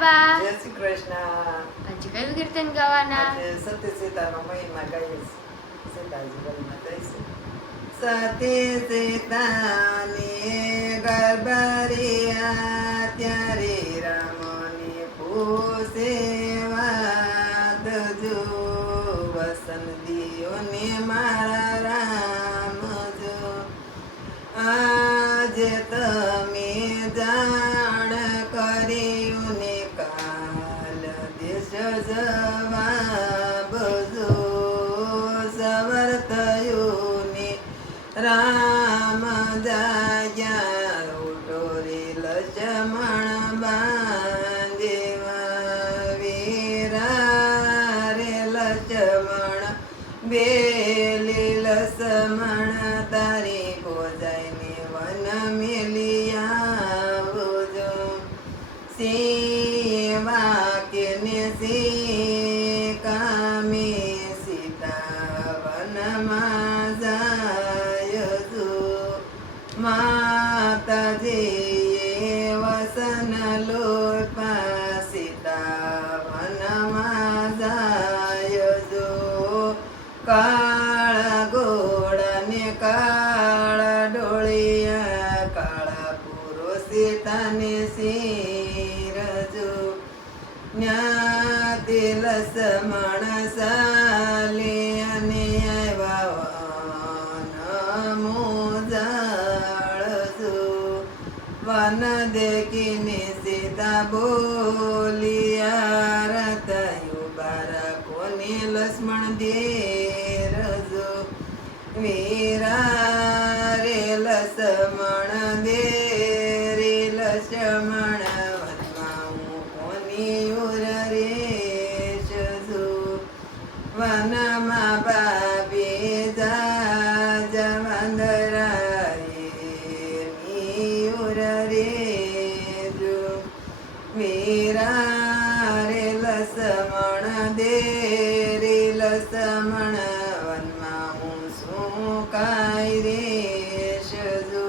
બા જય શ્રી કૃષ્ણ. આજે કયું કીર્તન ગાવાના? આજે સત્ય સીતાનો મહિમા ગાઈએ છીએ. સીતાજી વનમાં જઈશું. સતી સીતાની ગર્ભરિયા ત્યારે રામને પૂછે વાત જો વસન દિયો ને મારા રામ જો આજે તમે જાણ કર્યું ને કાલ દેશ જવાબ જો સવર થયું ને રામ જાગ્યા ઉટોરી લક્ષ્મણ બાંધેવા વીરા રે લક્ષ્મણ બેલી લક્ષ્મણ તારી ભોજાઈને વન મેલિયા ભોજો સેવા કે ને કામે સીતા વનમાં જાય જો માતાજીએ વસન લોપા સીતા વનમાં જાય જો કાળા ઘોડા ને કાળા ડોળિયા કાળા પુરુષ સીતાને શિરજો જ્ઞાતિ લક્ષ્મણ સાલે અને આવ્યા મોજાળજો વન દેખીને સીતા બોલિયા રતયું બાળકોને લક્ષ્મણ દેરજો વીરા રે લક્ષ્મણ દે રે લક્ષ્મણ વનમાં હું કોની ઉર રે જો વનમાં બાબી જા જવંદરાએ ઉર રે જો વીરા રે લક્ષ્મણ દે રે લક્ષ્મણ વનમાં હું શું કાંઈ રેશ જો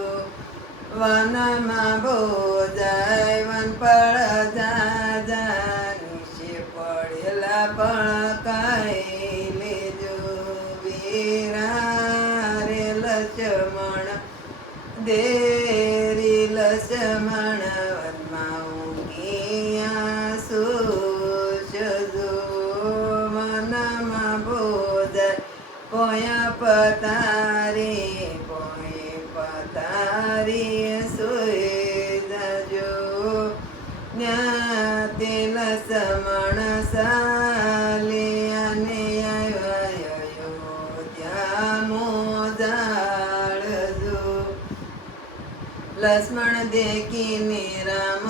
વનમાં ભોજાય વન પળ જા નીચે પડેલા પણ કાંઈ લેજો વીરા રે લક્ષ્મણ દેરી લક્ષ્મણ વનમાં ઊંઘ્યા સુશજો વનમાં ભોજાય પોયા પતારી સુઈ જજો જ્ઞાતિ લક્ષ્મણ સાલે અને આવ્યા ત્યાં મોજાળજો લક્ષ્મણ દેખીને રામ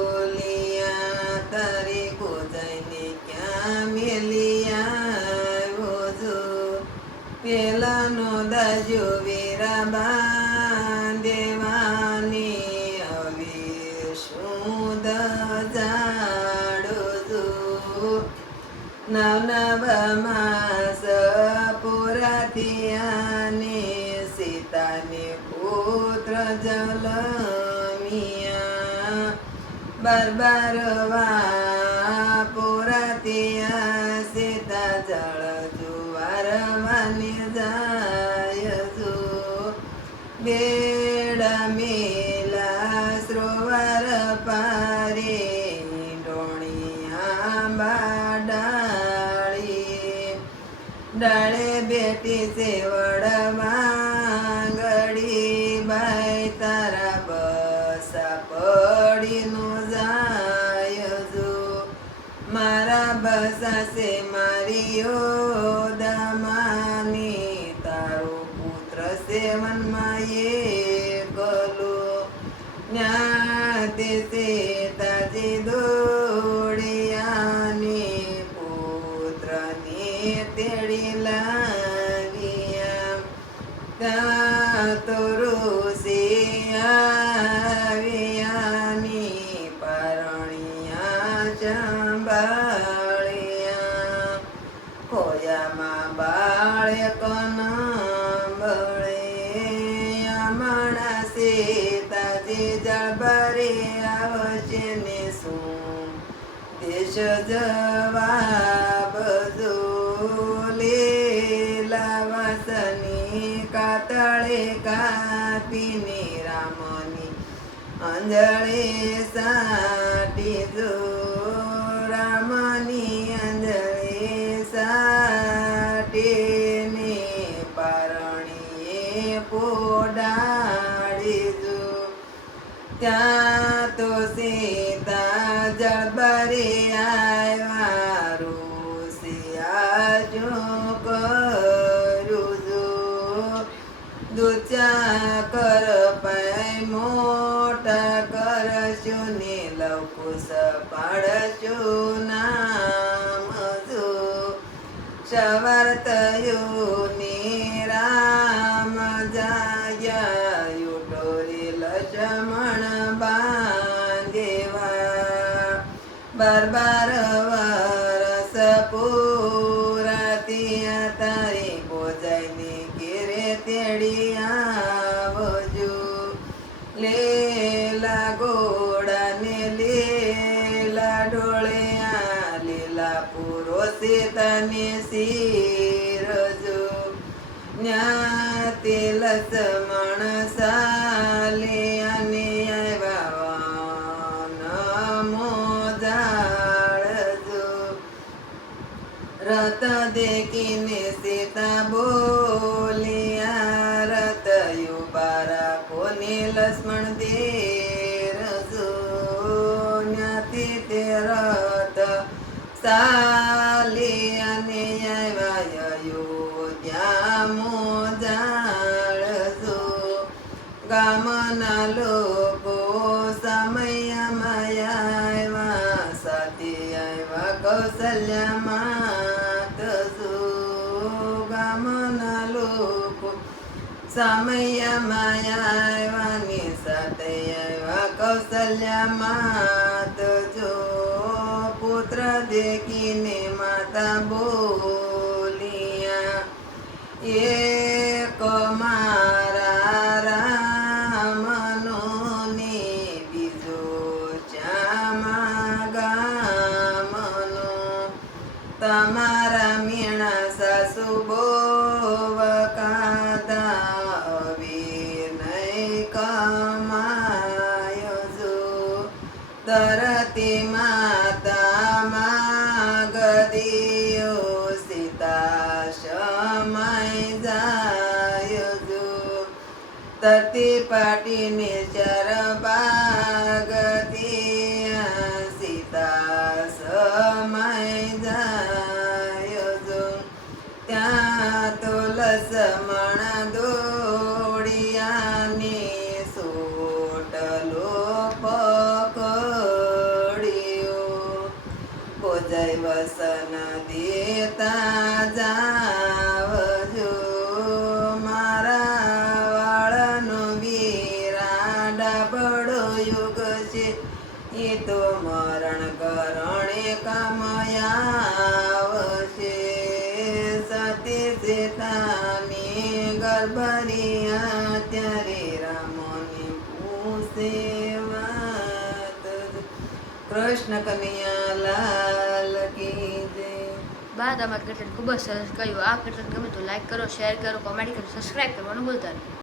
બોલિયા તારી ભોજાઈને ક્યાં મેલિયા જો પેલાનો દાજો વીરા બાંધેવાની હવે શું દજાડો જો નવ માસ પૂરા ને સીતાને પુત્ર જલમિયા બરબરવા પૂરા સીતા જળ જુવારવાની જાય જો બેડા મેલા સરોવર પારે ડોણિયા બાડાળી ડાળે બેટી સેવડવા ગળી બાઈ તારા બસા પડીનું જાય જો મારા બસા સે મારીઓ દમાની તારો પુત્ર સેવનમાં એ ગલો જ્ઞાતિ સીતાજી દોડિયાની પુત્રને તેડી લાવ્યા ત્યાં તો ઋષિ આવ્યાની પરણિયા સંભાળ્યા ખોયામાં બાળક સીતાજી જળભરે આવશે ને શું દેશ જવાબ જો લીલા વાસની કાતળે કાપીની રામની અંજળી સાટી જો રામની અંજળી સાટીની પારણીએ પોડાડી જો ત્યાં તો સીતા જબરી આવ્યા રૂસિયા જો કરું જો દુચા કર પાય મોટા કરશું ને લવકુશ પાડશું નામ જો સવાર થયું ને રામ જાયા યુટોરી લક્ષ્મણ બાંધેવા 12 વરસ પૂરાતી તારી ભોજાઈની ઘેરે તેડી આવજો લીલા ઘોડા ને લીલા ઢોળિયા લીલા પુરુષે તને શિરજો જ્ઞાતિ લક્ષ્મણ સાલે અને આવ્યા નમો જાળજો રથ દેખીને સીતા બોલ્યા રથ યુબારા કોને લક્ષ્મણ દેરજો જ્ઞાતિ તે રથ સાલી અને આવ્યા અયોધ્યા મોજાળજો ગામના લોકો સમયમાં આવ્યા સાથે આવ્યા કૌશલ્યામાં તજો ગામના લોકો સમયમાં આવ્યા ને સાથે આવ્યા કૌશલ્યામાં તજો પુત્ર દેખીને માતા બોલિયા એક મારા રામનો ને બીજો શ્યામા ગામનો તમારા મીણા સાસુ બોવ કાદા અવિનય કમાયો જો તરતી માતા માગદીઓ સીતા સમય જાય જો તરતી પાટીને ચરબાગતી સીતા સમય જાય જો ત્યાં તો લક્ષ્મણ દોડિયાની સોટલો પકડ્યો ભોજાઈ વસન દેતા જાવજો મારા વાળનો વીરા બડો યુગ છે એ તો મરણ કરણે કમયાવશે સતી સીતાની ગર્ભરિયા ત્યારે રામની પૂછે વાત કૃષ્ણ કનૈયા લાલ કી જય. બા તમારે કીર્તન ખૂબ જ સરસ કહ્યું. આ કીર્તન ગમે તો લાઈક કરો, શેર કરો, કોમેન્ટ કરો, સબસ્ક્રાઈબ કરવાનું ભૂલતા નહીં.